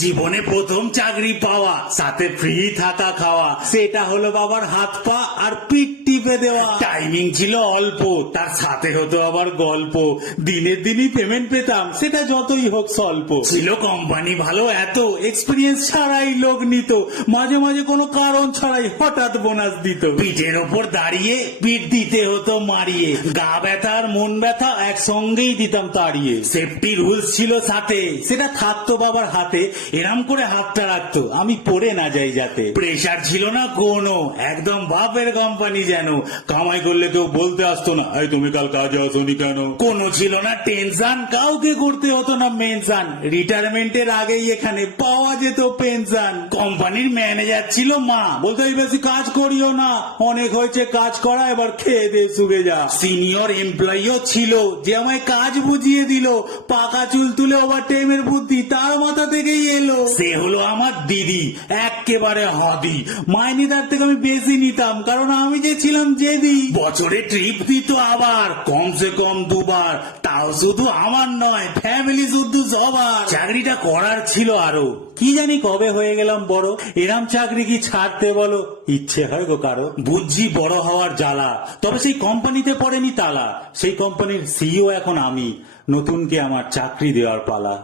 জীবনে প্রথম চাকরি পাওয়া, সাথে ফ্রি থাকা খাওয়া, সেটা হলো বাবার হাত পা আর পিঠ টিপে দেওয়া। টাইমিং ছিল অল্প, তার সাথে হতো আবার গল্প। দিনের দিনই পেমেন্ট পেতাম, সেটা যতই হোক স্বল্প। ছিল কোম্পানি ভালো, এত এক্সপিরিয়েন্স ছাড়াই লোক নিত, মাঝে মাঝে কোনো কারণ ছাড়াই হঠাৎ বোনাস দিত। পিঠের ওপর দাঁড়িয়ে পিঠ দিতে হতো মারিয়ে, গা ব্যথা আর মন ব্যথা একসঙ্গেই দিতাম তাড়িয়ে। সেফটি রুলস ছিল সাথে, সেটা থাকতো বাবার হাতে, এরম করে হাতটা রাখতো আমি পড়ে না যাই যাতে। প্রেশার ছিল না কোনো, একদম বাপের কোম্পানি যেন। কামাই করলে কেউ বলতে আসতো না, এই তুমি কাল কাজে আসোনি কেন। কোনো ছিল না টেনশন, কাউকে করতে হতো না মেনশন। রিটায়ারমেন্টের আগেই এখানে পাওয়া যেত পেনশন। কোম্পানির ম্যানেজার ছিল মা, বলতো এই বেশি কাজ করিও না, অনেক হয়েছে কাজ করা, এবার খেয়ে দে শুবে যা। সিনিয়র এমপ্লয়িও ছিল যে আমায় কাজ বুঝিয়ে দিল, পাকা চুল তুলে ওভার টাইমের বুদ্ধি তার মাথা থেকেই এলো। সে হলো আমার দিদি, একেবারে হাদি। মাইনে তার থেকে আমি বেশি নিতাম, কারণ আমি যে ছিলাম জেদি। বছরে ট্রিপ দিত আবার কমসে কম দুবার, তাও শুধু আমার নয়, ফ্যামিলি শুধু সবার। চাকরিটা করার ছিল আরো, কি জানি কবে হয়ে গেলাম বড়। এরাম চাকরি কি ছাড়তে বলো, ইচ্ছে হয় গো কারো। বুঝছি বড় হওয়ার জ্বালা, তবে সেই কোম্পানিতে পড়েনি তালা। সেই কোম্পানির সিইও এখন আমি, নতুনকে আমার চাকরি দেওয়ার পালা।